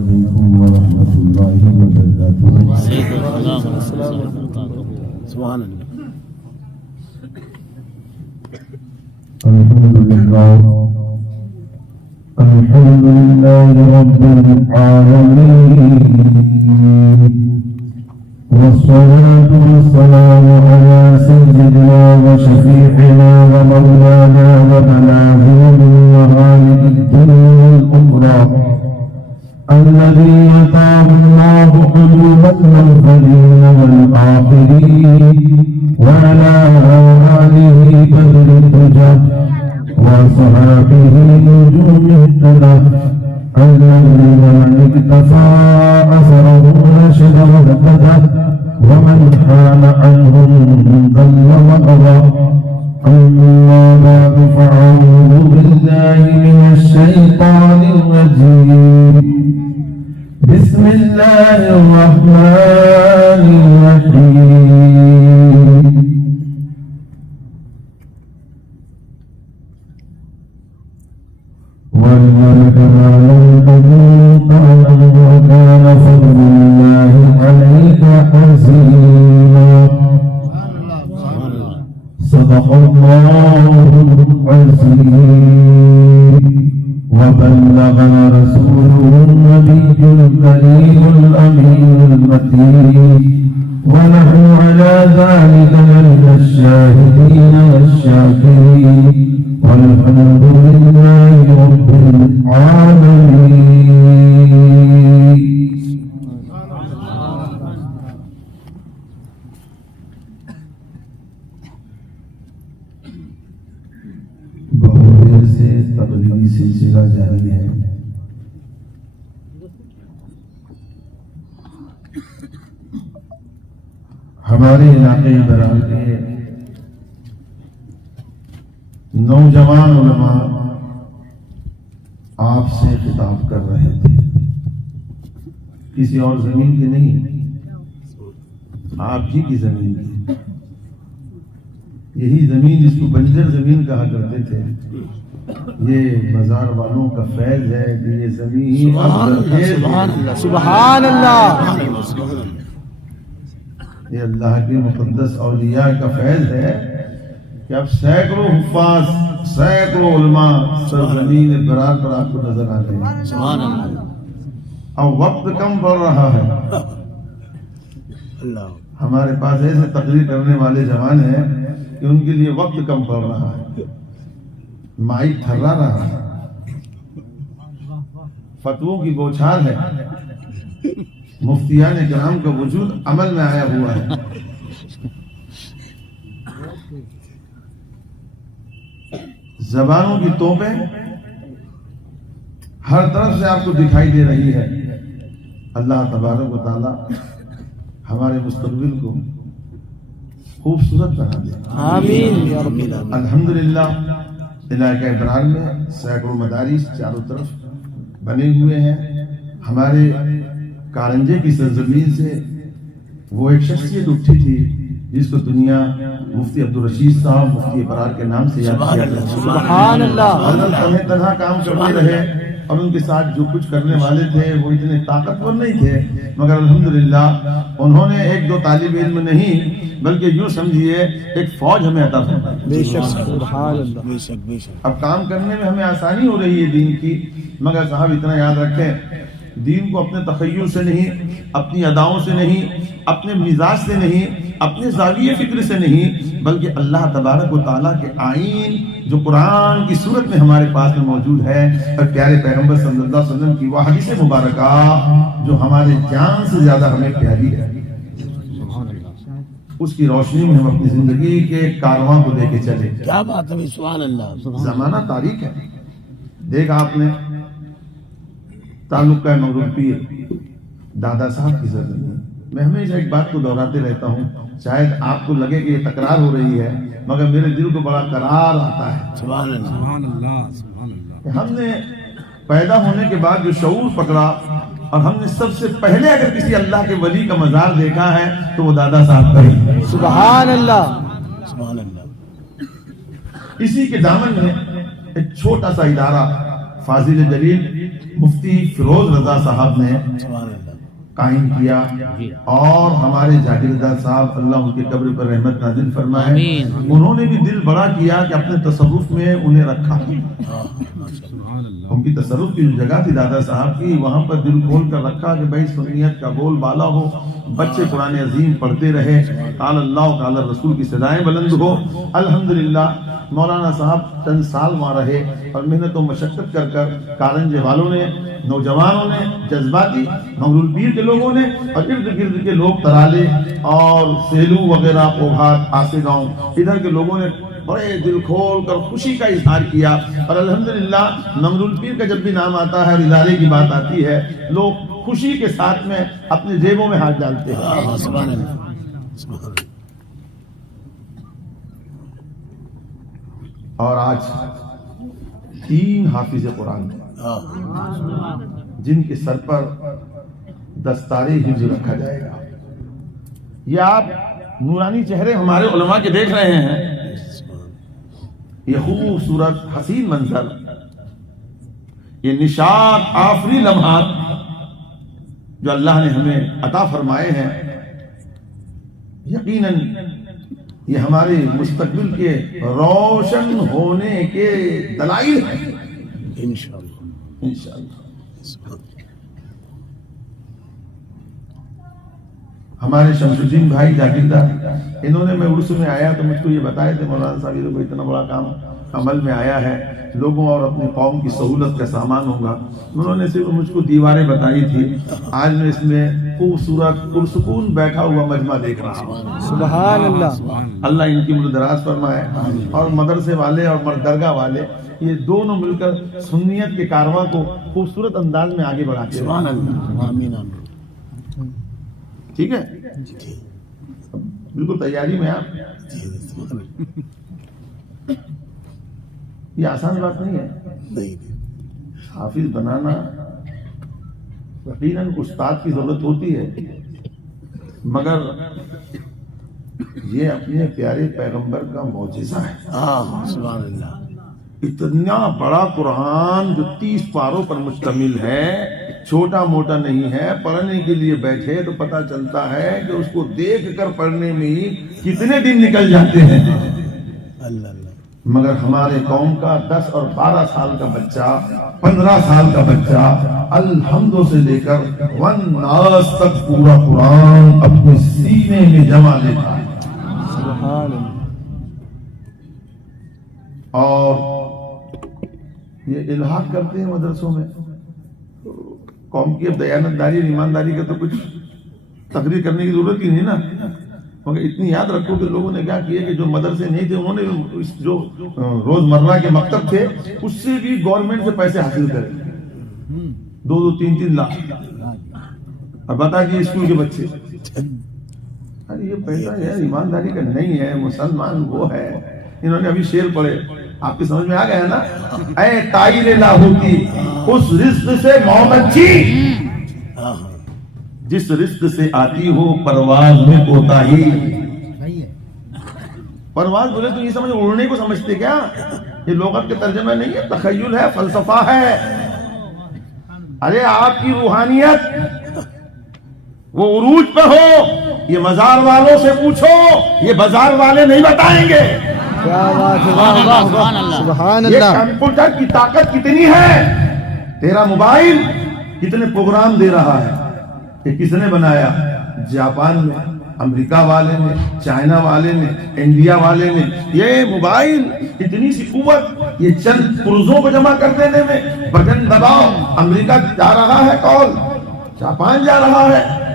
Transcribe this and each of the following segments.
عليكم ورحمة الله وبركاته. سبحان اللہ. الحمد لله رب العالمين، والصلاة والسلام على سيدنا وشفيعنا ومولانا وبلاغ مهالك الدنيا والأخرى الذي أتاه الله قلوب الأولين والآخرين، وعلى آله بدر الدجى وصحابه نجوم الهدى الذين من اكتفى أثره رشد واهتدى، ومن حال عنهم ضل وغوى. أما بعد فأعوذ بالله من الشيطان الرجيم. بسم الله الرحمن الرحيم. والملك ما ينطق وكان فضل الله عليك عزيما. صدق الله العظيم. وبلغنا رسوله النبي الكريم الأمين المتين، ونحن على ذلك من الشاهدين والشاكرين، والحمد لله رب العالمين. بہت دیر سے تبلیغی سلسلہ جاری ہے. ہمارے علاقے برال کے نوجوان علماء آپ سے خطاب کر رہے تھے، کسی اور زمین کی نہیں، آپ جی کی زمین کی. یہی زمین جس کو بنجر زمین کہا کرتے تھے، یہ مزار والوں کا فیض ہے کہ یہ زمین سبحان اللہ. یہ اللہ کے مقدس اولیاء کا فیض ہے کہ اب سینکڑوں حفاظ، سینکڑوں علماء سرزمین برار پر آپ کو نظر آ رہے ہیں. سبحان اللہ. اب وقت کم پڑ رہا ہے. اللہ ہمارے پاس ایسے تقریر کرنے والے جوان ہیں کہ ان کے لیے وقت کم پڑ رہا ہے، مائک تھرا رہا ہے، فتووں کی بوچھار ہے، مفتیان کرام کا وجود عمل میں آیا ہوا ہے. زبانوں کی توپیں ہر طرف سے آپ کو دکھائی دے رہی ہے. اللہ تبارک و تعالی ہمارے مستقبل کو خوبصورت بنا دے. آمین یا رب العالمین. الحمدللہ علاقہ ابرار میں سینکڑوں مدارس چاروں طرف بنے ہوئے ہیں. ہمارے کارنجے کی سرزمین سے وہ ایک شخصیت اٹھی تھی جس کو دنیا مفتی عبدالرشید صاحب مفتی ابرار کے نام سے یاد کیا جاتا ہے. سبحان اللہ. حضرت انہیں تنہا کام کرتے رہے اور ان کے ساتھ جو کچھ کرنے والے تھے وہ اتنے طاقتور نہیں تھے، مگر الحمدللہ انہوں نے ایک دو طالب علم نہیں بلکہ یوں سمجھیے ایک فوج ہمیں عطا فرمائی. بے شک. سبحان اللہ. بے شک بے شک. اب کام کرنے میں ہمیں آسانی ہو رہی ہے دین کی، مگر صاحب اتنا یاد رکھیں دین کو اپنے تخیل سے نہیں، اپنی اداؤں سے نہیں، اپنے مزاج سے نہیں، اپنے زاویہ فکر سے نہیں، بلکہ اللہ تبارک و تعالیٰ کے آئین جو قرآن کی صورت میں ہمارے پاس میں موجود ہے، اور پیارے پیغمبر صلی اللہ علیہ وسلم کی وہ حدیث مبارکہ جو ہمارے جان سے زیادہ ہمیں پیاری ہے، اس کی روشنی میں ہم اپنی زندگی کے کارواں کو لے کے چلے. کیا بات ہے. سبحان اللہ. زمانہ تاریخ ہے. دیکھا آپ نے تعلق کا مغرب پیر دادا صاحب کی زندگی میں ہمیشہ ایک بات کو دہراتے رہتا ہوں، شاید آپ کو لگے کہ یہ تکرار ہو رہی ہے مگر میرے دل کو بڑا قرار آتا ہے. سبحان اللہ. سبحان اللہ. سبحان اللہ. ہم نے پیدا ہونے کے بعد جو شعور پکڑا اور ہم نے سب سے پہلے اگر کسی اللہ کے ولی کا مزار دیکھا ہے تو وہ دادا صاحب کا ہی. سبحان اللہ. سبحان اللہ. اسی کے دامن میں ایک چھوٹا سا ادارہ فاضل جلیل مفتی فیروز رضا صاحب نے سبحان اللہ قائم کیا، اور ہمارے جاگیردار صاحب اللہ ان کے قبر پر رحمت نازل فرمائے، آمین۔ انہوں نے بھی دل بڑا کیا کہ اپنے تصرف میں انہیں رکھا، سبحان اللہ. ان کی تصرف کی جو جگہ تھی دادا صاحب کی، وہاں پر دل کھول کر رکھا کہ بھائی سنیت کا بول بالا ہو، بچے قرآن عظیم پڑھتے رہے، قال اللہ قال رسول کی صدائیں بلند ہو۔ الحمدللہ مولانا صاحب چند سال وہاں رہے اور محنت و مشقت کر کر کارنجے والوں نے، نوجوانوں نے، جذباتی منگرول پیر کے لوگوں نے اور ارد گرد کے لوگ ترالے اور سیلو وغیرہ پوہات آسے گاؤں ادھر کے لوگوں نے بڑے دل کھول کر خوشی کا اظہار کیا، اور الحمدللہ منگرول پیر کا جب بھی نام آتا ہے اور ادارے کی بات آتی ہے، لوگ خوشی کے ساتھ میں اپنے جیبوں میں ہاتھ ڈالتے ہیں۔ سبحان اللہ سبحان اللہ اور آج 3 حافظ قرآن جن کے سر پر دستار حفظ رکھا جائے گا، یہ آپ نورانی چہرے ہمارے علماء کے دیکھ رہے ہیں، یہ خوبصورت حسین منظر، یہ نشاط آفری لمحات جو اللہ نے ہمیں عطا فرمائے ہیں، یقیناً یہ ہمارے مستقبل کے روشن ہونے کے دلائل ہیں انشاءاللہ انشاءاللہ۔ ہمارے شمس الدین بھائی جاگیردار، انہوں نے، میں عرس میں آیا تو مجھ کو یہ بتائے تھے مولانا صاحب یہ تو اتنا بڑا کام عمل میں آیا ہے، لوگوں اور اپنی قوم کی سہولت کا سامان ہوگا، انہوں نے صرف مجھ کو دیواریں بتائی تھی، آج میں اس میں خوبصورت پرسکون بیٹھا ہوا مجمع دیکھ رہا ہوں۔ سبحان اللہ اللہ ان کی عمر دراز فرمائے، اور مدرسے والے اور درگاہ والے یہ دونوں مل کر سنیت کے کارواں کو خوبصورت انداز میں آگے بڑھاتے ہیں۔ سبحان اللہ آمین آمین ٹھیک ہے، بالکل تیاری میں آپ، یہ آسان بات نہیں ہے نہیں حافظ بنانا، یقیناً استاد کی ضرورت ہوتی ہے، مگر یہ اپنے پیارے پیغمبر کا معجزہ ہے۔ سبحان اللہ اتنا بڑا قرآن جو 30 پاروں پر مشتمل ہے، چھوٹا موٹا نہیں ہے، پڑھنے کے لیے بیٹھے تو پتہ چلتا ہے کہ اس کو دیکھ کر پڑھنے میں ہی کتنے دن نکل جاتے ہیں، اللہ اللہ مگر ہمارے قوم کا 10 اور 12 سال کا بچہ، 15 سال کا بچہ الحمد سے لے کر والناس تک پورا قرآن اپنے سینے میں جما لیتا ہے، سبحان اللہ اور یہ الحاق کرتے ہیں مدرسوں میں۔ قوم کی اب دیانتداری اور ایمانداری کا تو کچھ تقریر کرنے کی ضرورت ہی نہیں نا، مگر اتنی یاد رکھو کہ لوگوں نے کیا کیا کہ جو مدرسے نہیں تھے انہوں نے جو روزمرہ کے مکتب تھے اس سے بھی گورنمنٹ سے پیسے حاصل کرے، 2-2, 3-3 لاکھ، اور بتا کہ اسکول کے بچے، ارے یہ پیسہ ہے ایمانداری کا نہیں ہے، مسلمان وہ ہے۔ انہوں نے ابھی شعر پڑھے، آپ کی سمجھ میں آ گیا نا، اے طائر لاہوتی اس رزق سے محبت کی جس رزق سے آتی ہو پرواز میں کوتاہی۔ پرواز بولے تو یہ سمجھ اڑنے کو سمجھتے کیا؟ یہ لغت کے ترجمہ نہیں ہے، تخیل ہے، فلسفہ ہے۔ ارے آپ کی روحانیت وہ عروج پہ ہو، یہ مزار والوں سے پوچھو، یہ بازار والے نہیں بتائیں گے۔ کیا بات ہے، واہ واہ واہ سبحان یہ اللہ کمپیوٹر کی طاقت کتنی ہے، تیرا موبائل کتنے پروگرام دے رہا ہے، یہ کس نے بنایا؟ جاپان میں، امریکہ والے نے، چائنا والے نے، انڈیا والے نے۔ یہ موبائل اتنی سی قوت، یہ چند پرزوں کو جمع کر دینے میں، بٹن دباؤ، امریکہ جا رہا ہے کال، جاپان جا رہا ہے،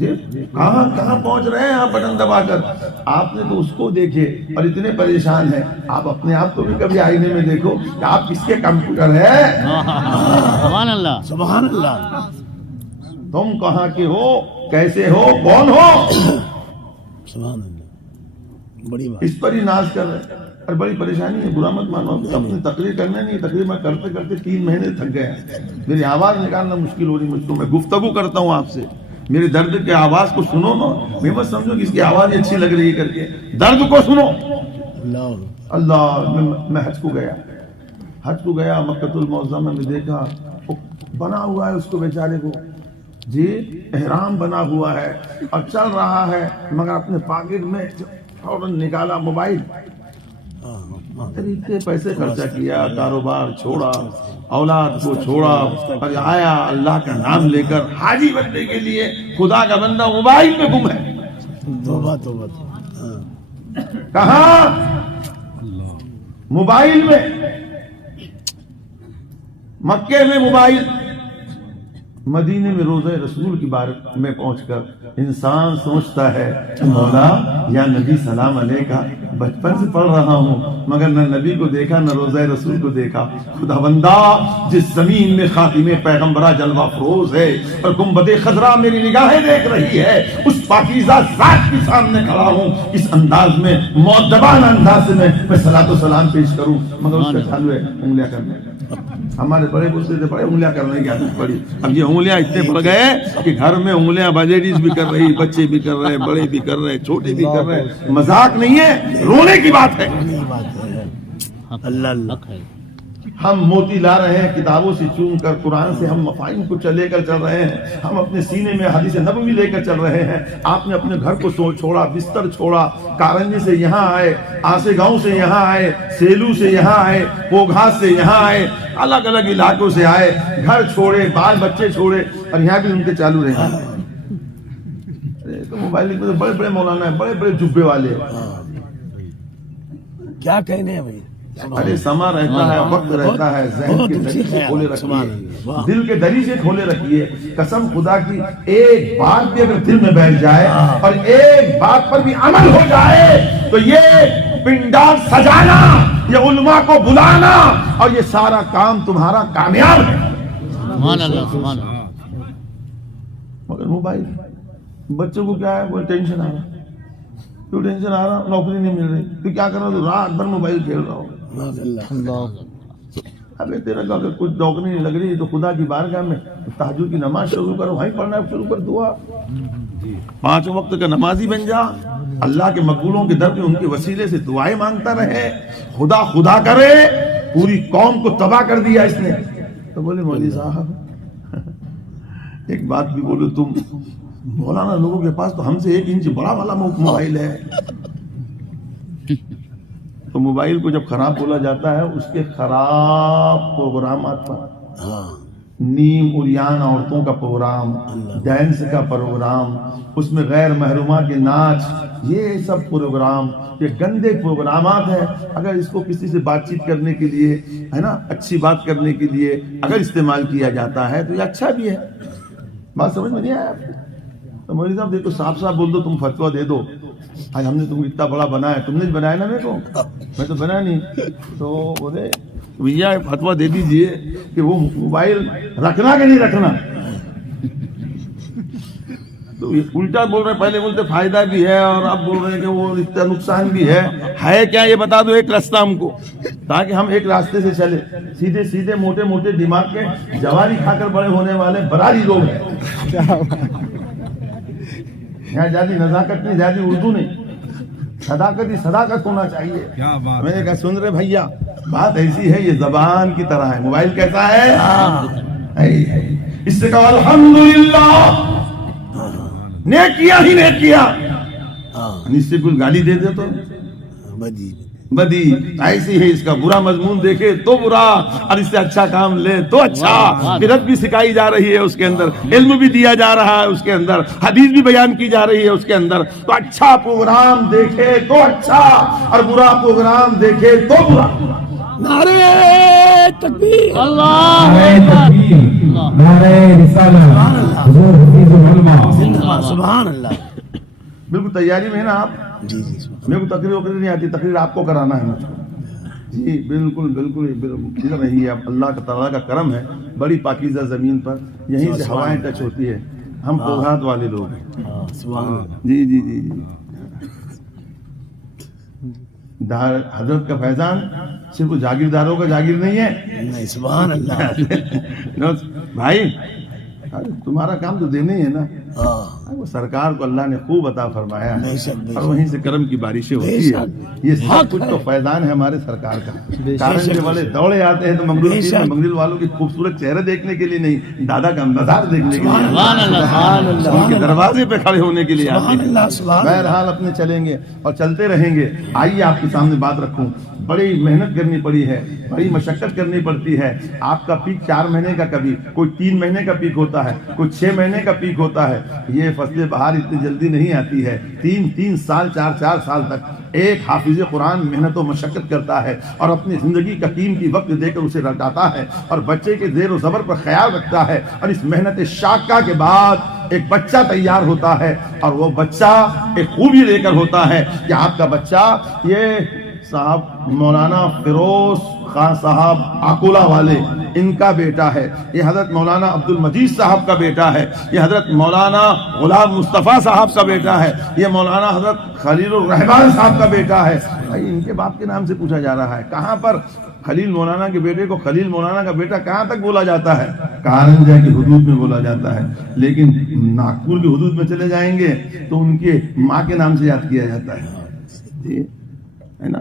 کہاں کہاں پہنچ رہے ہیں آپ بٹن دبا کر۔ آپ نے تو اس کو دیکھے اور اتنے پریشان ہیں، آپ اپنے آپ کو بھی کبھی آئینے میں دیکھو کہ آپ کس کے کمپیوٹر ہے، سبحان اللہ سبحان اللہ تم کہاں کے ہو، کیسے ہو، کون ہو، سبحان اللہ بڑی بات اس پر ہی ناز کر رہے ہیں۔ اور بڑی پریشانی ہے، برا مت مانو، اپنی تقریر کرنا نہیں، تقریر میں کرتے کرتے 3 مہینے تھک گئے، میری آواز نکالنا مشکل ہو رہی مجھ کو، میں گفتگو کرتا ہوں آپ سے، میرے درد کے آواز کو سنو نا، میں مت سمجھو کہ اس کی آواز اچھی لگ رہی ہے کر کے، درد کو سنو۔ اللہ اللہ میں حج کو گیا، حج کو گیا مکۃ المعظمہ میں دیکھا وہ بنا ہوا ہے اس کو بیچارے کو جی احرام بنا ہوا ہے اور چل رہا ہے مگر اپنے پاکٹ میں فوراً نکالا موبائل. اتنے پیسے خرچہ کیا, کاروبار چھوڑا, اولاد کو چھوڑا اور آیا اللہ کا نام لے کر حاجی بننے کے لیے. خدا کا بندہ موبائل میں گم ہے. توبہ توبہ. کہاں؟ موبائل میں. مکے میں موبائل, مدینے میں روضہ رسول کی بارک میں پہنچ کر انسان سوچتا ہے مولا یا نبی سلام علیکہ, بچپن سے پڑھ رہا ہوں مگر نہ نبی کو دیکھا نہ روضہ رسول کو دیکھا. خدا بندہ جس زمین میں خاتم پیغمبرہ جلوہ فروز ہے اور گنبد خضرا میری نگاہیں دیکھ رہی ہے, اس پاکیزہ ذات کے سامنے کھڑا ہوں. اس انداز میں مؤدبانہ انداز میں صلاۃ و سلام پیش کروں مگر اس کا چالو ہے انگلیاں کرنے. ہمارے بڑے بزرگ سے بڑے انگلیاں کرنے کی عادت پڑی. اب یہ انگلیاں اتنے بڑھ گئے کہ گھر میں انگلیاں لیڈیز بھی کر رہی, بچے بھی کر رہے, بڑے بھی کر رہے, چھوٹے بھی کر رہے. مذاق نہیں ہے, رونے کی بات ہے. اللہ اللہ. ہم موتی لا رہے ہیں کتابوں سے چون کر, قرآن سے ہم مفاہیم کو لے کر چل رہے ہیں, ہم اپنے سینے میں حدیث نبوی لے کر چل رہے ہیں. آپ نے اپنے گھر کو چھوڑا, بستر چھوڑا, کارنجی سے یہاں آئے, آسے گاؤں سے یہاں آئے, سیلو سے یہاں آئے, پوگھاس سے یہاں آئے, الگ الگ علاقوں سے آئے, گھر چھوڑے, بال بچے چھوڑے اور یہاں بھی ان کے چالو رہے. تو موبائل میں بڑے بڑے مولانا ہیں, بڑے بڑے جبے والے, کیا کہنے ہیں بھائی. ارے سما رہتا ہے, وقت رہتا ہے, ذہن کے دریچے کھولے رکھیے, دل کے دریچے کھولے رکھیے. قسم خدا کی ایک بات بھی اگر دل میں بیٹھ جائے اور ایک بات پر بھی عمل ہو جائے تو یہ پنڈال سجانا, یہ علماء کو بلانا اور یہ سارا کام تمہارا کامیاب ہے. سبحان اللہ سبحان اللہ. مگر موبائل بچوں کو کیا ہے, وہ ٹینشن آ رہا, کیوں ٹینشن آ رہا, نوکری نہیں مل رہی, تو کیا کر رہا, تو رات بھر موبائل کھیل رہا ہوں. ابھی تیرا اگر کچھ نوکری نہیں لگ رہی تو خدا کی بارگاہ میں تہجد کی نماز شروع کرو, وہیں پڑھنا شروع کر, دعا 5 وقت کا نمازی بن جا, اللہ کے مقبولوں کے در پہ ان کے وسیلے سے دعائیں مانگتا رہے. خدا خدا کرے, پوری قوم کو تباہ کر دیا اس نے. تو بولے مولوی صاحب ایک بات بھی بولو, تم مولانا لوگوں کے پاس تو ہم سے 1 انچ بڑا والا موبائل ہے. تو موبائل کو جب خراب بولا جاتا ہے اس کے خراب پروگرامات پر, نیم اریان عورتوں کا پروگرام, ڈانس کا پروگرام, اس میں غیر محرومہ کے ناچ, یہ سب پروگرام یہ گندے پروگرامات ہیں. اگر اس کو کسی سے بات چیت کرنے کے لیے ہے نا, اچھی بات کرنے کے لیے اگر استعمال کیا جاتا ہے تو یہ اچھا بھی ہے. بات سمجھ میں نہیں آیا آپ کو؟ تو مولوی صاحب دیکھو صاف صاف بول دو, تم فتویٰ دے دو, آج ہم نے تم کو اتنا بڑا بنایا, تم نے بنایا نا میرے کو, میں تو بنا نہیں. تو بولے بھیا فتویٰ دے دیجئے کہ وہ موبائل رکھنا کہ نہیں رکھنا. تو یہ الٹا بول رہے, پہلے بولتے فائدہ بھی ہے اور اب بول رہے ہیں کہ وہ اتنا نقصان بھی ہے. کیا یہ بتا دو ایک راستہ ہم کو, تاکہ ہم ایک راستے سے چلے. سیدھے سیدھے موٹے موٹے دماغ کے جواری کھا کر بڑے ہونے والے براری لوگ ہیں. یہاں زیادہ نزاکت نہیں, زیادہ اردو نہیں, صداقت ہی صداقت ہونا چاہیے. میں نے کہا سن رہے بھیا, بات ایسی ہے, یہ زبان کی طرح ہے. موبائل کیسا ہے, اس سے کہا الحمدللہ, نیکیاں ہی نیکیاں. اس سے کوئی گالی دے دے تو بدی, ایسی ہے اس کا برا مضمون دیکھے تو برا, اور اس سے اچھا کام لے تو اچھا. قرت بھی سکھائی جا رہی ہے اس کے اندر, علم بھی دیا جا رہا ہے اس کے اندر, حدیث بھی بیان کی جا رہی ہے اس کے اندر. تو اچھا پروگرام دیکھے تو اچھا اور برا پروگرام دیکھے تو برا. نعرہ تکبیر, اللہ سبحان اللہ. بالکل تیاری میں ہے نا آپ. جی جی میرے کو تقریر نہیں آتی, تقریر آپ کو کرانا ہے مجھ کو. جی بالکل بالکل رہی ہے. اب اللہ تعالیٰ کا کرم ہے, بڑی پاکیزہ زمین پر یہیں سے ہوائیں ٹچ ہوتی ہے. ہم پوگھات والے لوگ ہیں. سبحان اللہ. جی جی جی جی. حضرت کا فیضان صرف جاگیرداروں کا جاگیر نہیں ہے. نہیں, سبحان اللہ. بھائی تمہارا کام تو دینے ہی ہے نا. وہ سرکار کو اللہ نے خوب عطا فرمایا ہے بے شک، بے اور شک۔ وہیں سے کرم کی بارشیں ہوتی بے ہے. شک۔ یہ سب کچھ تو فیضان ہے ہمارے سرکار کا. کارنجے والے دوڑے آتے ہیں تو منگرول بے پیر شک۔ میں منگرول والوں کی خوبصورت چہرے دیکھنے کے لیے نہیں، دادا کا مزار دیکھنے کے لیے، سبحان اللہ، سبحان اللہ، ان کے دروازے پہ کھڑے ہونے کے لیے آتے سبحان ہیں. اللہ، سبحان اللہ۔ بہرحال اپنے چلیں گے اور چلتے رہیں گے. آئیے آپ کے سامنے بات رکھوں. بڑی محنت کرنی پڑی ہے، بڑی مشقت کرنی پڑتی ہے. آپ کا پیک 4 مہینے کا، کبھی کوئی 3 مہینے کا پیک ہوتا ہے، کوئی 6 مہینے کا پیک ہوتا ہے. یہ فصل بہار اتنی جلدی نہیں آتی ہے. 3 سال 4 سال تک ایک حافظ قرآن محنت و مشقت کرتا ہے اور اپنی زندگی کا قیمتی وقت دے کر اسے رٹاتا ہے اور بچے کے زیر و زبر پر خیال رکھتا ہے. اور اس محنت شاقہ کے بعد ایک بچہ تیار ہوتا ہے اور وہ بچہ ایک خوبی لے کر ہوتا ہے کہ آپ کا بچہ یہ صاحب مولانا فیروز خان صاحب آکولہ والے ان کا بیٹا ہے، یہ حضرت مولانا عبد المجید صاحب کا بیٹا ہے، یہ حضرت مولانا غلام مصطفیٰ صاحب کا بیٹا ہے، یہ مولانا حضرت خلیل الرحمان صاحب کا بیٹا ہے. بھائی ان کے باپ کے نام سے پوچھا جا رہا ہے. کہاں پر خلیل مولانا کے بیٹے کو خلیل مولانا کا بیٹا کہاں تک بولا جاتا ہے؟ کارنجہ کی حدود میں بولا جاتا ہے. لیکن ناگپور کی حدود میں چلے جائیں گے تو ان کے ماں کے نام سے یاد کیا جاتا ہے. جی ہے نا،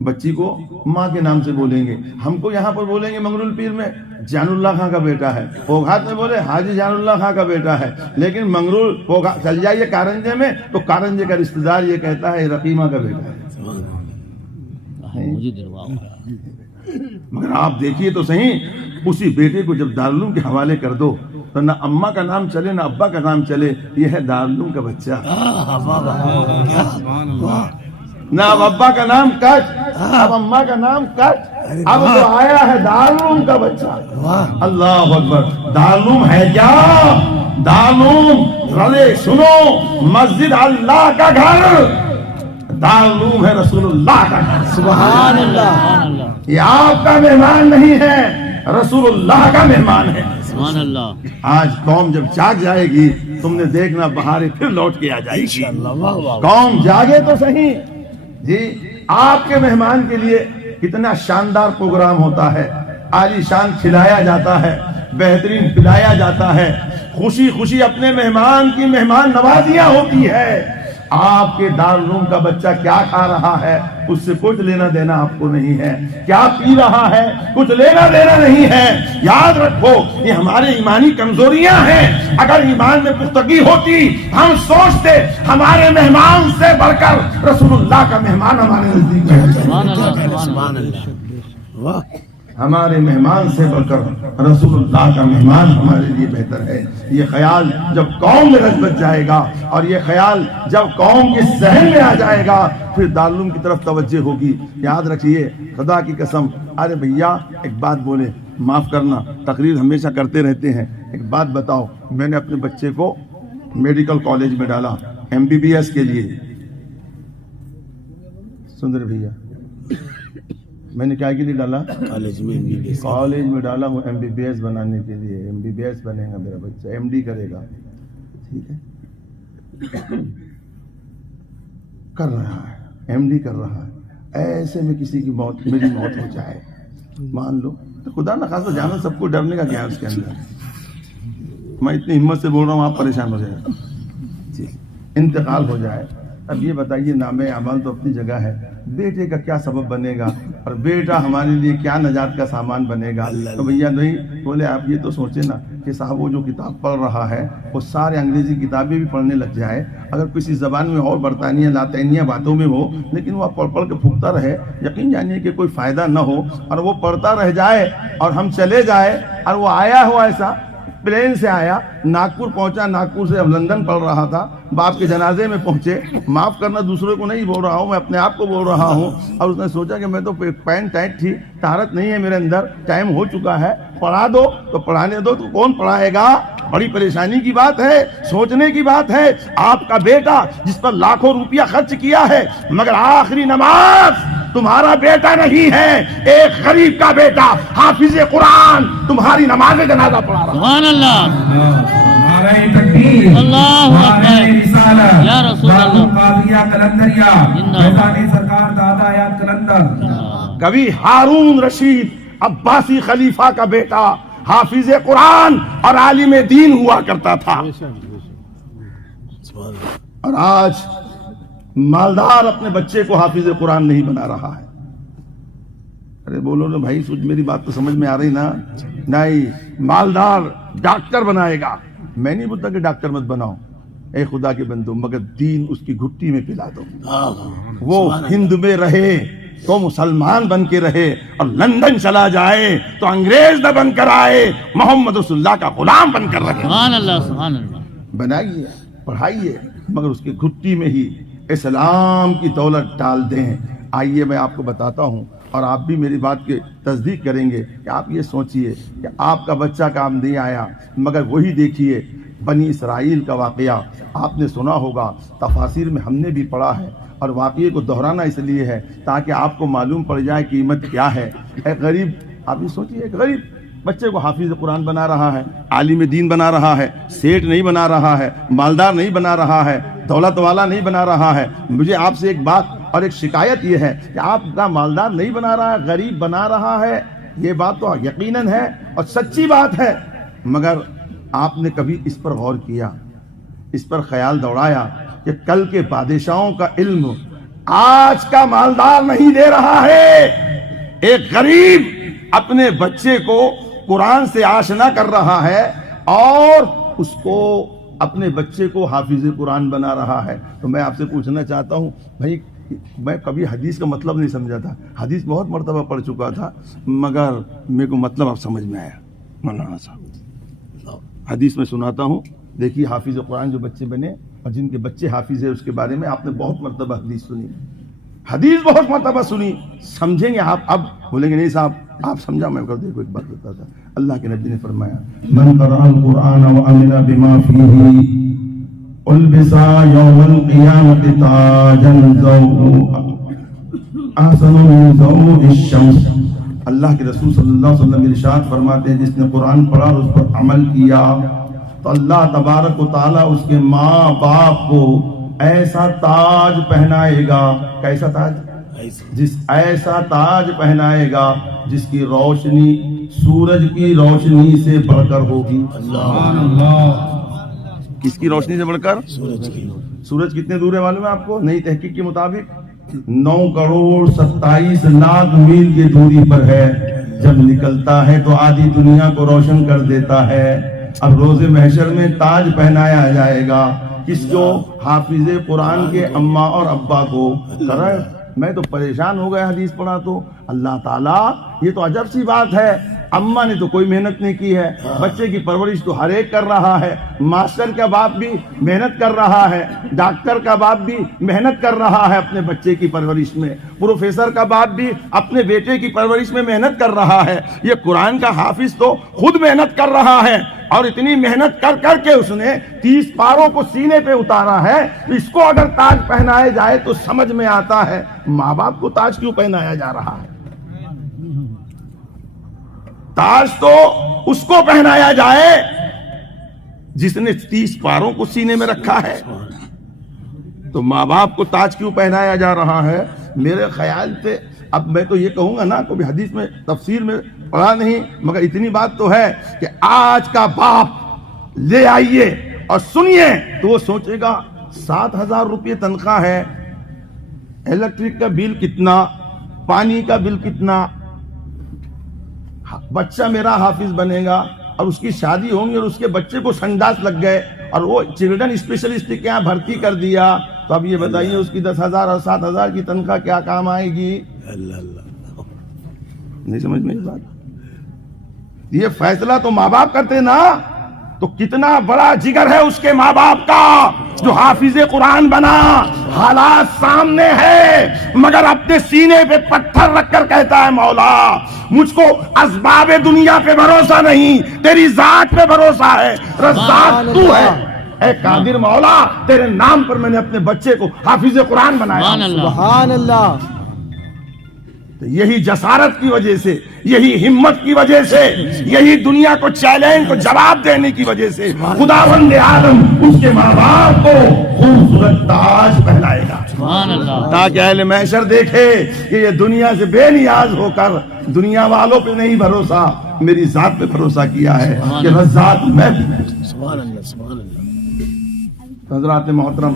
بچی کو ماں کے نام سے بولیں گے. ہم کو یہاں پر بولیں گے منگرول پیر میں جان اللہ خان کا بیٹا ہے، پوگھات میں بولے حاجی جان اللہ خان کا بیٹا ہے. لیکن منگرول چل جائیے کارنجے میں تو کارنجے کا رشتہ دار یہ کہتا ہے رقیمہ کا بیٹا ہے. مجھے دلواؤ. مگر آپ دیکھیے تو صحیح، اسی بیٹے کو جب دارالعلوم کے حوالے کر دو تو نہ اماں کا نام چلے نہ ابا کا نام چلے. یہ ہے دارالعلوم کا بچہ. نہ اب ابا کا نام کٹ، اب اماں کا نام کٹ، اب جو آیا ہے دارالعلوم کا بچہ. اللہ اکبر. دارالعلوم ہے کیا؟ دارالعلوم رضے سنو، مسجد اللہ کا گھر. دارالعلوم ہے رسول اللہ کا گھر. سبحان اللہ، سبحان اللہ، یہ آپ کا مہمان نہیں ہے، رسول اللہ کا مہمان ہے. سبحان اللہ. آج قوم جب جاگ جائے گی تم نے دیکھنا بہاریں پھر لوٹ کے آ جائے گی. انشاءاللہ، واہ واہ۔ قوم جاگے تو صحیح. جی آپ کے مہمان کے لیے کتنا شاندار پروگرام ہوتا ہے، عالی شان کھلایا جاتا ہے، بہترین پلایا جاتا ہے، خوشی خوشی اپنے مہمان کی مہمان نوازیاں ہوتی ہے. آپ کے دارالعلوم کا بچہ کیا کھا رہا ہے اس سے کچھ لینا دینا آپ کو نہیں ہے، کیا پی رہا ہے کچھ لینا دینا نہیں ہے. یاد رکھو یہ ہمارے ایمانی کمزوریاں ہیں. اگر ایمان میں پختگی ہوتی ہم سوچتے ہمارے مہمان سے بڑھ کر رسول اللہ کا مہمان ہمارے نزدیک ہے. سبحان اللہ، سبحان اللہ، واہ۔ ہمارے مہمان سے بڑھ کر رسول اللہ کا مہمان ہمارے لیے بہتر ہے. یہ خیال جب قوم میں رچ بچ جائے گا اور یہ خیال جب قوم کے ذہن میں آ جائے گا پھر دارالعلوم کی طرف توجہ ہوگی. یاد رکھیے خدا کی قسم. ارے بھیا ایک بات بولے، معاف کرنا، تقریر ہمیشہ کرتے رہتے ہیں. ایک بات بتاؤ، میں نے اپنے بچے کو میڈیکل کالج میں ڈالا MBBS کے لیے. سندر بھیا میں نے کیا کے لیے ڈالا؟ کالج میں MBBS کالج میں ڈالا ہوں MBBS بنانے کے لیے. MBBS بنے گا میرا بچہ، MD کرے گا. ٹھیک ہے، کر رہا ہے MD کر رہا ہے. ایسے میں کسی کی موت، میری موت ہو جائے مان لو تو خدا نہ خاصا جانا، سب کو ڈرنے کا کیا ہے اس کے اندر. میں اتنی ہمت سے بول رہا ہوں آپ پریشان ہو جائے، انتقال ہو جائے. اب یہ بتائیے نام اعمال تو اپنی جگہ ہے، بیٹے کا کیا سبب بنے گا اور بیٹا ہمارے لیے کیا نجات کا سامان بنے گا. تو بھیا نہیں بولے آپ یہ تو سوچیں نا کہ صاحب وہ جو کتاب پڑھ رہا ہے وہ سارے انگریزی کتابیں بھی پڑھنے لگ جائے، اگر کسی زبان میں اور برطانیہ لاطینیہ باتوں میں ہو، لیکن وہ پڑھ پڑھ کے پھونکتا رہے، یقین جانیے کہ کوئی فائدہ نہ ہو اور وہ پڑھتا رہ جائے اور ہم چلے جائے. اور وہ آیا ہوا ایسا پلین سے آیا، ناگپور پہنچا، ناگپور سے اب لندن پڑھ رہا تھا، باپ کے جنازے میں پہنچے. معاف کرنا دوسرے کو نہیں بول رہا ہوں، میں اپنے آپ کو بول رہا ہوں. اور اس نے سوچا کہ میں تو پینٹ ٹائٹ تھی، طہارت نہیں ہے میرے اندر، ٹائم ہو چکا ہے، پڑھا دو. تو پڑھانے دو تو کون پڑھائے گا؟ بڑی پریشانی کی بات ہے، سوچنے کی بات ہے. آپ کا بیٹا جس پر لاکھوں روپیہ خرچ کیا ہے مگر آخری نماز تمہارا بیٹا نہیں ہے، ایک غریب کا بیٹا حافظ قرآن تمہاری نماز جنازہ پڑھا رہا. سبحان اللہ، نعرہ تکبیر، اللہ اکبر، نعرہ رسالت، یا رسول اللہ، دارو قاضیہ قلندریہ، فیضان سرکار دادا یاد قلندر. کبھی ہارون رشید عباسی خلیفہ کا بیٹا حافظ قرآن اور عالم دین ہوا کرتا تھا. سبحان اللہ. اور آج مالدار اپنے بچے کو حافظ قرآن نہیں بنا رہا ہے. ارے بولو نا بھائی، سوچ میری بات تو سمجھ میں آ رہی نا؟ نہیں، مالدار ڈاکٹر بنائے گا. میں نہیں بولتا کہ ڈاکٹر مت بناؤ، اے خدا کے بندو، مگر دین اس کی گھٹی میں پلا دو. وہ ہند میں رہے تو مسلمان بن کے رہے، اور لندن چلا جائے تو انگریز نہ بن کر آئے، محمد رسول اللہ کا غلام بن کر رہے. سبحان اللہ سبحان اللہ. بنائیے، پڑھائیے، مگر اس کی گھٹی میں ہی اسلام کی دولت ڈال دیں. آئیے میں آپ کو بتاتا ہوں، اور آپ بھی میری بات کی تصدیق کریں گے کہ آپ یہ سوچئے کہ آپ کا بچہ کام نہیں آیا، مگر وہی دیکھیے بنی اسرائیل کا واقعہ آپ نے سنا ہوگا، تفاسیر میں ہم نے بھی پڑھا ہے، اور واقعے کو دہرانا اس لیے ہے تاکہ آپ کو معلوم پڑ جائے قیمت کیا ہے. ایک غریب، آپ یہ سوچئے، ایک غریب بچے کو حافظ قرآن بنا رہا ہے، عالم دین بنا رہا ہے، سیٹ نہیں بنا رہا ہے، مالدار نہیں بنا رہا ہے، دولت والا نہیں بنا رہا ہے. مجھے آپ سے ایک بات اور ایک شکایت یہ ہے کہ آپ کا مالدار نہیں بنا رہا ہے، غریب بنا رہا ہے. یہ بات تو یقیناً ہے اور سچی بات ہے، مگر آپ نے کبھی اس پر غور کیا، اس پر خیال دوڑایا کہ کل کے بادشاہوں کا علم آج کا مالدار نہیں دے رہا ہے؟ ایک غریب اپنے بچے کو قرآن سے آشنا کر رہا ہے اور اس کو، اپنے بچے کو حافظ قرآن بنا رہا ہے. تو میں آپ سے پوچھنا چاہتا ہوں بھائی، میں کبھی حدیث کا مطلب نہیں سمجھا تھا، حدیث بہت مرتبہ پڑھ چکا تھا، مگر میرے کو مطلب اب سمجھ میں آیا. مولانا صاحب، حدیث میں سناتا ہوں، دیکھیے حافظ قرآن جو بچے بنے اور جن کے بچے حافظ ہیں اس کے بارے میں آپ نے بہت مرتبہ حدیث سنی، حدیث بہت مرتبہ سنی. سمجھیں گے آپ؟ اب بولیں گے نہیں صاحب آپ سمجھا. میں کر دیکھو ایک بات بتا تھا، اللہ کے نبی نے فرمایا، من قرأ القرآن وعمل بما فيه البس یوم القیامت تاجا احسن من ضوء الشمس. اللہ کے رسول صلی اللہ علیہ وسلم ارشاد فرماتے ہیں، جس نے قرآن پڑھا اور اس پر عمل کیا تو اللہ تبارک و تعالیٰ اس کے ماں باپ کو ایسا تاج پہنائے گا. کیسا تاج؟ ایسا تاج پہنائے گا جس کی روشنی سورج کی روشنی سے بڑھ کر ہوگی. سبحان اللہ. کس کی روشنی سے بڑھ کر؟ سورج کی. سورج کتنے دور ہے معلوم ہے آپ کو؟ نئی تحقیق کے مطابق 9,27,00,000 میل کی دوری پر ہے. جب نکلتا ہے تو آدھی دنیا کو روشن کر دیتا ہے. اب روز محشر میں تاج پہنایا جائے گا کس کو؟ حافظ قرآن کے اماں اور ابا کو. میں تو پریشان ہو گیا حدیث پڑھا تو. اللہ تعالیٰ، یہ تو عجب سی بات ہے، اماں نے تو کوئی محنت نہیں کی ہے، بچے کی پرورش تو ہر ایک کر رہا ہے. ماسٹر کا باپ بھی محنت کر رہا ہے، ڈاکٹر کا باپ بھی محنت کر رہا ہے اپنے بچے کی پرورش میں، پروفیسر کا باپ بھی اپنے بیٹے کی پرورش میں محنت کر رہا ہے. یہ قرآن کا حافظ تو خود محنت کر رہا ہے، اور اتنی محنت کر کر کے اس نے 30 پاروں کو سینے پہ اتارا ہے. اس کو اگر تاج پہنائے جائے تو سمجھ میں آتا ہے ماں باپ کو تاج کیوں پہنایا جا رہا ہے. تاج تو اس کو پہنایا جائے جس نے 30 پاروں کو سینے میں رکھا ہے. تو ماں باپ کو تاج کیوں پہنایا جا رہا ہے؟ میرے خیال سے اب میں تو یہ کہوں گا نا، کوئی حدیث میں تفسیر میں پڑھا نہیں، مگر اتنی بات تو ہے کہ آج کا باپ لے آئیے اور سنیے تو وہ سوچے گا 7,000 روپے تنخواہ ہے، الیکٹرک کا بل کتنا، پانی کا بل کتنا، بچہ میرا حافظ بنے گا اور اس کی شادی ہوں گی اور اس کے بچے کو سنڈاس لگ گئے اور وہ چلڈرن اسپیشلسٹ کے یہاں بھرتی کر دیا، تو اب یہ بتائیے اس کی 10,000 اور 7,000 کی تنخواہ کیا کام آئے گی؟ اللہ اللہ. نہیں سمجھ میں اس بات. یہ فیصلہ تو ماں باپ کرتے نا. تو کتنا بڑا جگر ہے اس کے ماں باپ کا جو حافظ قرآن بنا. حالات سامنے ہے مگر اپنے سینے پہ پتھر رکھ کر کہتا ہے مولا مجھ کو اسباب دنیا پہ بھروسہ نہیں، تیری ذات پہ بھروسہ ہے، رزاق تو ہے. اے قادر مولا، تیرے نام پر میں نے اپنے بچے کو حافظ قرآن بنایا. سبحان اللہ. سبحان اللہ. یہی جسارت کی وجہ سے، یہی ہمت کی وجہ سے، یہی دنیا کو چیلنج کو جواب دینے کی وجہ سے خداوند عالم اس کے ماں باپ کو خوبصورت تاج پہنائے گا، سبحان اللہ. تاکہ اہل محشر دیکھے کہ یہ دنیا سے بے نیاز ہو کر دنیا والوں پہ نہیں بھروسہ، میری ذات پہ بھروسہ کیا ہے کہ رزاق میں. سبحان اللہ. سبحان اللہ. حضرات محترم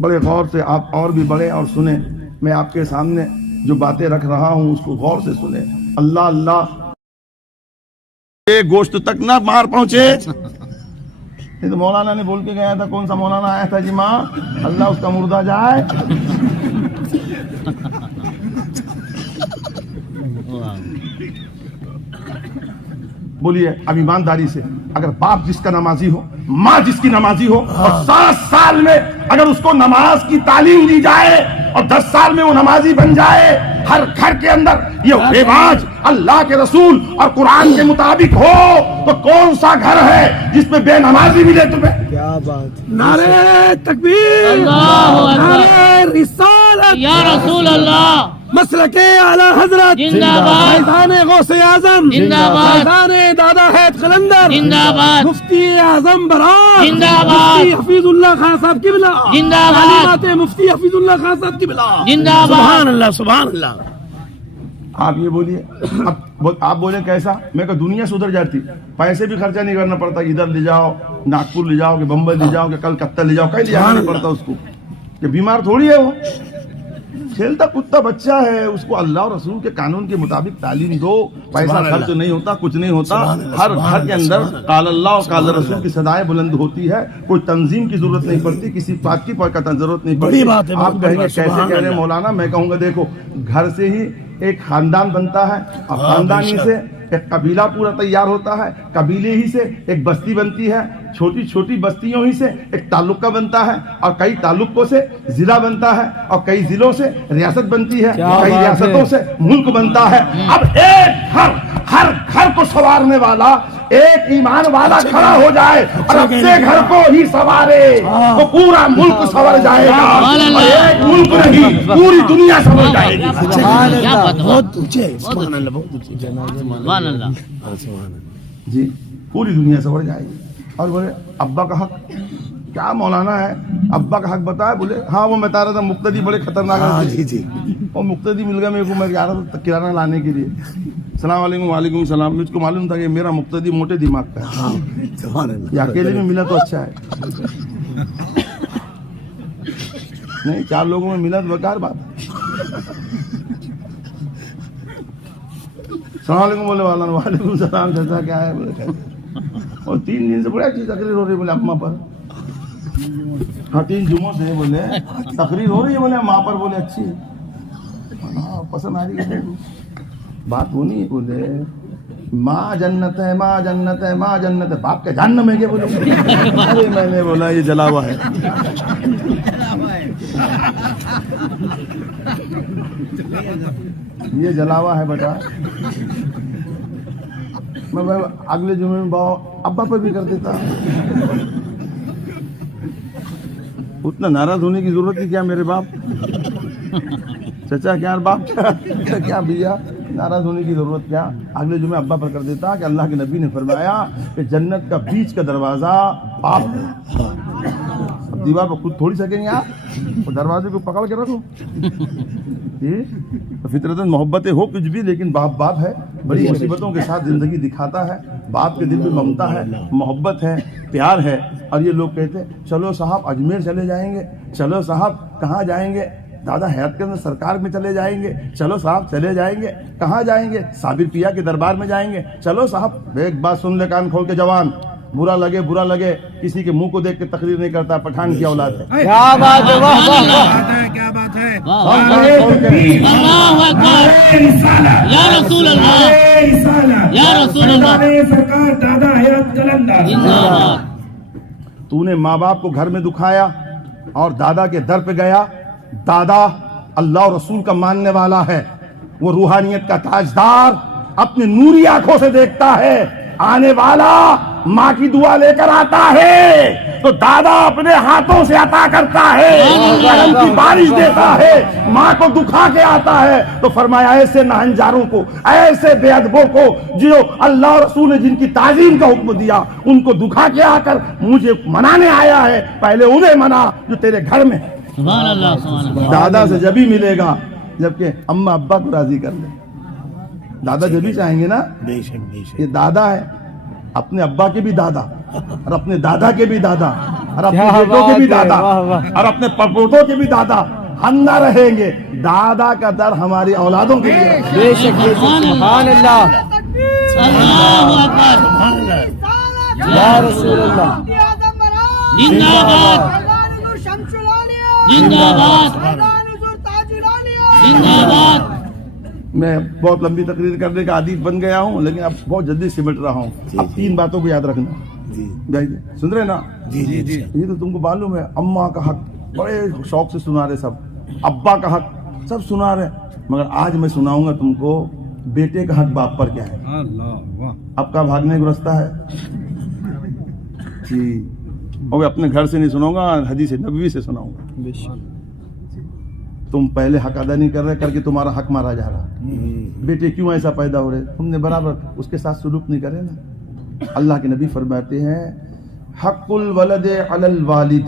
بڑے غور سے آپ اور بھی بڑے اور سنیں، میں آپ کے سامنے جو باتیں رکھ رہا ہوں اس کو غور سے سنیں. اللہ اللہ گوشت تک نہ مار پہنچے. یہ تو مولانا نے بول کے گیا تھا. کون سا مولانا آیا تھا جی؟ ماں اللہ اس کا مردہ جائے. بولیے اب ایمانداری سے، اگر باپ جس کا نمازی ہو، ماں جس کی نمازی ہو، اور 7 سال میں اگر اس کو نماز کی تعلیم دی جائے اور 10 سال میں وہ نمازی بن جائے، ہر گھر کے اندر یہ رواج اللہ کے رسول اور قرآن کے مطابق ہو، تو کون سا گھر ہے جس میں بے نمازی ملے تمہیں؟ کیا بات. نعرہ تکبیر، اللہ اکبر، نعرہ رسالت، یا رسول اللہ، مسلک اعلی حضرت، زندہ باد، فیضان غوث اعظم، زندہ باد، فیضان دادا حید قلندر، زندہ باد، مفتی اعظم برار، زندہ باد، مفتی حفیظ اللہ خان صاحب قبلہ، زندہ باد، تعلیمات مفتی حفیظ اللہ خان صاحب قبلہ، زندہ باد. سبحان اللہ سبحان اللہ. آپ یہ بولیے، اب آپ بولے کیسا؟ میں کہ دنیا سدھر جاتی، پیسے بھی خرچہ نہیں کرنا پڑتا. ادھر لے جاؤ، ناگپور لے جاؤ، کہ بمبئی لے جاؤ، کہ کلکتہ لے جاؤ، کہیں لے جانا نہیں پڑتا اس کو. کہ بیمار تھوڑی ہے وہ، کھیلتا کودتا بچہ ہے، اس کو اللہ اور رسول کے قانون کے مطابق تعلیم دو. پیسہ خرچ نہیں ہوتا، کچھ نہیں ہوتا. ہر گھر کے اندر قال اللہ اور قال رسول کی صدائیں بلند ہوتی ہے. کوئی تنظیم کی ضرورت نہیں پڑتی، کسی بات کی ضرورت نہیں پڑتی. آپ کہیں گے کیسے کہہ رہے ہیں مولانا؟ میں کہوں گا دیکھو، گھر سے ہی ایک خاندان بنتا ہے، اور خاندان ہی سے ایک قبیلہ پورا تیار ہوتا ہے، قبیلے ہی سے ایک بستی بنتی ہے، چھوٹی چھوٹی بستیوں ہی سے ایک تعلقہ بنتا ہے، اور کئی تعلقوں سے ضلع بنتا ہے، اور کئی ضلعوں سے ریاست بنتی ہے، کئی ریاستوں سے ملک بنتا ہے. اب ایک گھر، ہر گھر کو سنوارنے والا ایک ایمان والا کھڑا ہو جائے اور اپنے گھر کو ہی سنوارے تو پورا ملک سنور جائے گا. اور ایک ملک نہیں، پوری دنیا سنور جائے گی. سبحان کیا اللہ. بات ہے. بہت اونچے، سبحان اللہ، بہت اونچے. سبحان اللہ. سبحان اللہ. جی پوری دنیا سنور جائے گی. اور بولے ابا کا حق کیا مولانا ہے؟ ابا کا حق بتایا. بولے ہاں وہ میں بتا رہا تھا مقتدی بڑے خطرناک ہاں ہے. جی جی. اور مقتدی مل گیا میرے کو، میں جا رہا تھا کرانہ لانے کے لیے. السلام علیکم. وعلیکم السلام. مجھ کو معلوم تھا کہ میرا مقتدی موٹے دماغ کا ہے. ہاں سبحان اللہ. یہ اکیلے میں ملا تو اچھا ہے، نہیں 4 لوگوں میں ملا تو بیکار بات ہے. السلام علیکم بولے والا. وعلیکم السلام. چچا کیا ہے؟ بولے اور 3 دن سے بڑی اچھی تقریر ہو رہی ہے. بولے اماں پر. ہاں 3 جمعوں سے بولے تقریر ہو رہی ہے. بولے ماں پر. بولے اچھی ہے، ہاں پسند آ رہی ہے. بات وہ نہیں ہے. بولے ماں جنت ہے، ماں جنت ہے، ماں جنت ہے. باپ کے جہنم ہے کیا؟ بولے ارے میں نے بولا یہ جلا ہوا ہے. یہ جلا ہوا ہے بیٹا. میں اگلے جمعے میں ابا پر بھی کر دیتا. اتنا ناراض ہونے کی ضرورت تھی کیا میرے باپ؟ چچا کیا باپ کیا بھیا ناراض ہونے کی ضرورت کیا؟ اگلے جمعے ابا پر کر دیتا کہ اللہ کے نبی نے فرمایا کہ جنت کا بیچ کا دروازہ باپ ہے. اب دیوار پر خود تھوڑی سکیں گے آپ، دروازے کو پکڑ کے رکھو. فطرتاً محبتیں ہو کچھ بھی، لیکن باپ باپ ہے. بڑی مصیبتوں کے ساتھ زندگی دکھاتا ہے. باپ کے دل میں ممتا ہے، محبت ہے، پیار ہے. اور یہ لوگ کہتے ہیں چلو صاحب اجمیر چلے جائیں گے، چلو صاحب کہاں جائیں گے؟ دادا حیات کے اندر سرکار میں چلے جائیں گے. چلو صاحب چلے جائیں گے. کہاں جائیں گے؟ صابر پیا کے دربار میں جائیں گے. چلو صاحب. ایک بات سن لے کان کھول کے جوان، برا لگے کسی کے منہ کو دیکھ کے تقریر نہیں کرتا. پٹھان کی اولاد ہے. کیا بات ہے. واہ واہ واہ. کیا بات ہے. اللہ اکبر، یا رسول اللہ، یا رسول اللہ. سرکار دادا حیات قلندر. زندہ باد. تو نے ماں باپ کو گھر میں دکھایا اور دادا کے در پہ گیا. دادا اللہ اور رسول کا ماننے والا ہے، وہ روحانیت کا تاجدار، اپنے نوری آنکھوں سے دیکھتا ہے. آنے والا ماں کی دعا لے کر آتا ہے تو دادا اپنے ہاتھوں سے عطا کرتا ہے، کرم کی بارش دیتا ہے. ماں کو دکھا کے آتا ہے تو فرمایا ایسے ناہنجاروں کو، ایسے بے ادبوں کو جو اللہ اور رسول نے جن کی تعظیم کا حکم دیا، ان کو دکھا کے آ کر مجھے منانے آیا ہے. پہلے انہیں منا جو تیرے گھر میں. سبحان اللہ، سبحان اللہ. دادا سے جبھی ملے گا جبکہ اماں ابا کو راضی کر لے. دادا جبھی چاہیں گے نا. بے شک بے شک. یہ دادا ہے، اپنے ابا کے بھی دادا اور اپنے دادا کے بھی دادا. اور اپنے بیٹوں کے بھی دادا اور اپنے پڑپوتوں کے بھی دادا ہم نہ رہیں گے. دادا کا در ہماری اولادوں کے لیے. بے شک سبحان اللہ اللہ اکبر یا رسول اللہ زندہ باد زندہ باد زندہ باد. میں بہت لمبی تقریر کرنے کا عادی بن گیا ہوں لیکن اب بہت جلدی سمٹ رہا ہوں. اب 3 باتوں کو یاد رکھنا. جی سن رہے نا؟ جی جی جی یہ تو تم کو معلوم ہے اماں کا حق بڑے شوق سے سنا رہے, سب ابا کا حق سب سنا رہے, مگر آج میں سناؤں گا تم کو بیٹے کا حق باپ پر کیا ہے. اب کا بھاگنے کو رستہ ہے جی. اور اپنے گھر سے نہیں سناؤں گا, حدیث نبوی سے سناؤں گا. تم پہلے حق ادا نہیں کر رہے, کر کے تمہارا حق مارا جا رہا. بیٹے کیوں ایسا پیدا ہو رہے, تم نے برابر اس کے ساتھ سلوک نہیں کرے نا. اللہ کے نبی فرماتے ہیں حق الولد علی الوالد,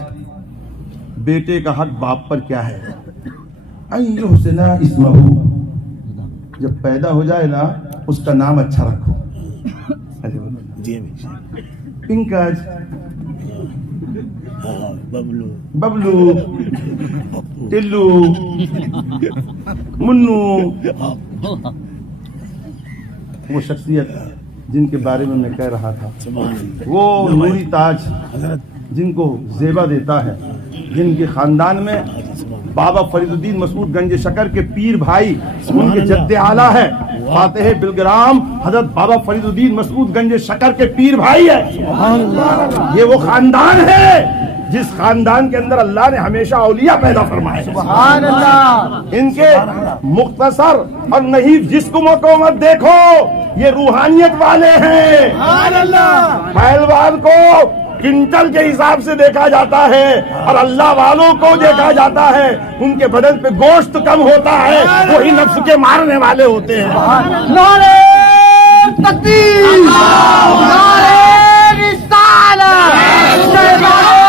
بیٹے کا حق باپ پر کیا ہے. ان یحسن اسمہ, جب پیدا ہو جائے نا اس کا نام اچھا رکھو. جی پنکج, ببلو ببلو, ٹلو, منو, وہ شخصیت جن کے بارے میں کہہ رہا تھا, وہ نوری تاج جن کو زیبا دیتا ہے, جن کے خاندان میں بابا فرید الدین مسعود گنج شکر کے پیر بھائی ان کے جد اعلیٰ ہے فاتح بلگرام حضرت بابا فرید الدین مسعود گنج شکر کے پیر بھائی ہے. یہ وہ خاندان ہے جس خاندان کے اندر اللہ نے ہمیشہ اولیاء پیدا فرمائے. سبحان اللہ. ان کے مختصر اور نحیف جسموں کو مت دیکھو, یہ روحانیت والے ہیں. پہلوان کو کنٹل کے حساب سے دیکھا جاتا ہے اور اللہ والوں کو دیکھا جاتا ہے ان کے بدن پہ گوشت کم ہوتا ہے, وہی نفس کے مارنے والے ہوتے ہیں. نعرہ تکبیر, نعرہ رسالت,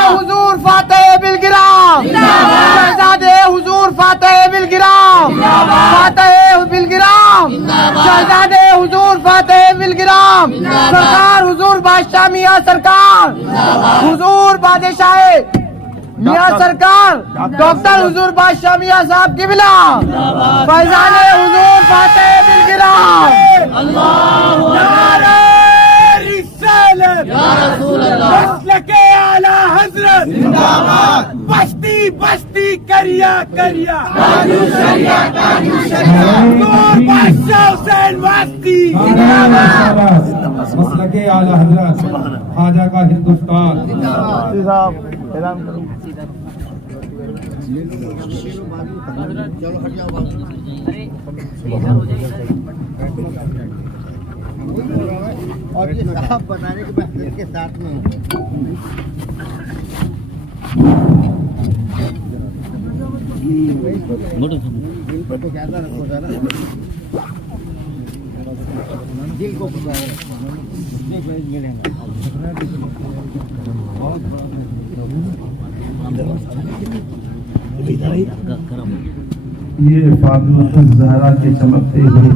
حضور فاتح بلگرام, شہزادے حضور فاتح بلگرام, فاتح بلگرام, شہزادے حضور فاتح بلگرام, سرکار حضور بادشاہ میاں سرکار, حضور بادشاہ میاں سرکار ڈاکٹر حضور بادشاہ میاں صاحب کی بلا, فیضان حضور فاتح بلگرام. اللہ یا رسول اللہ مسلک اعلی حضرت زندہ باد. بستی بستی کریا کریا نور بادشاہ حسین واسطی مسلک اعلی حضرت خواجہ کا ہندوستان. صاحب اعلان کرو. اور یہ صاحب بنانے کے محنت کے ساتھ میں دل کو زیادہ رکھو, ذرا دل کو ملے یہ فاطمہ الزہرا کے چمکتے ہوئے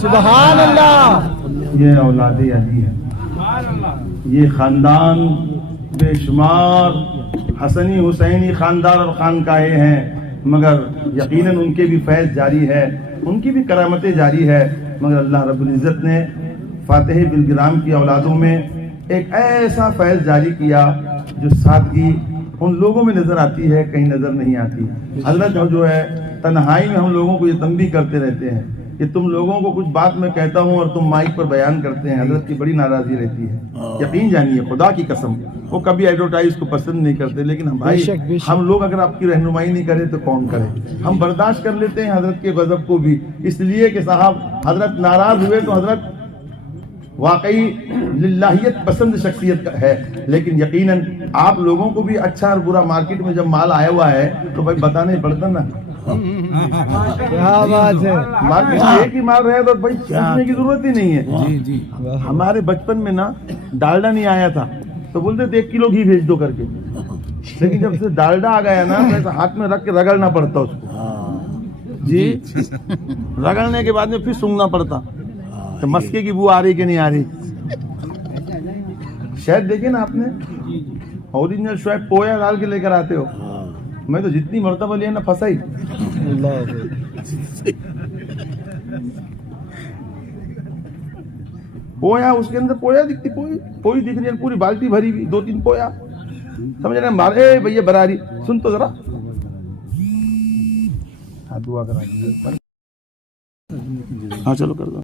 سبحان اللہ. یہ اولاد علی ہے. یہ خاندان بے شمار حسنی حسینی خاندان اور خانقاہیں ہیں, مگر یقیناً ان کے بھی فیض جاری ہے, ان کی بھی کرامتیں جاری ہے, مگر اللہ رب العزت نے فاتح بلگرام کی اولادوں میں ایک ایسا فیض جاری کیا جو سادگی ان لوگوں میں نظر آتی ہے, کہیں نظر نہیں آتی. حضرت جو ہے تنہائی میں ہم لوگوں کو یہ تنبیہ کرتے رہتے ہیں کہ تم لوگوں کو کچھ بات میں کہتا ہوں اور تم مائک پر بیان کرتے ہیں, حضرت کی بڑی ناراضی رہتی ہے. یقین جانیے خدا کی قسم, وہ کبھی ایڈورٹائز کو پسند نہیں کرتے, لیکن ہم بھائی ہم لوگ اگر آپ کی رہنمائی نہیں کرے تو کون کرے. ہم برداشت کر لیتے ہیں حضرت کے غضب کو بھی, اس لیے کہ صاحب حضرت ناراض ہوئے تو حضرت واقعی للہیت پسند شخصیت ہے, لیکن یقیناً آپ لوگوں کو بھی اچھا اور برا مارکیٹ میں جب مال آیا ہوا ہے تو بھائی بتانا ہی پڑتا نا. کیا بات ہے. مارکیٹ میں ایک ہی مال رہے تو بھائی پوچھنے کی ضرورت ہی نہیں ہے. ہمارے بچپن میں نا ڈالڈا نہیں آیا تھا تو بولتے تھے 1 کلو گھی بھیج دو کر کے, لیکن جب سے ڈالڈا آ گیا نا تو ایسا ہاتھ میں رکھ کے رگڑنا پڑتا اس کو جی, رگڑنے کے بعد میں پھر سونگنا پڑتا تو مسکے کی بو آ رہی کہ نہیں آ رہی. شاید دیکھیں نا آپ نے اوریجنل شعیب پویا ڈال کے لے کر آتے ہو. میں تو جتنی مرتبہ لیا نا پھنسا ہی. پویا اس کے اندر پویا دکھتی, پوئی دکھ رہی ہے, پوری بالٹی بھری ہوئی, 2-3 پویا. سمجھ رہے ہیں؟ اے بھیا براری سن تو ذرا, دعا کرا دیجیے. ہاں چلو کر دو.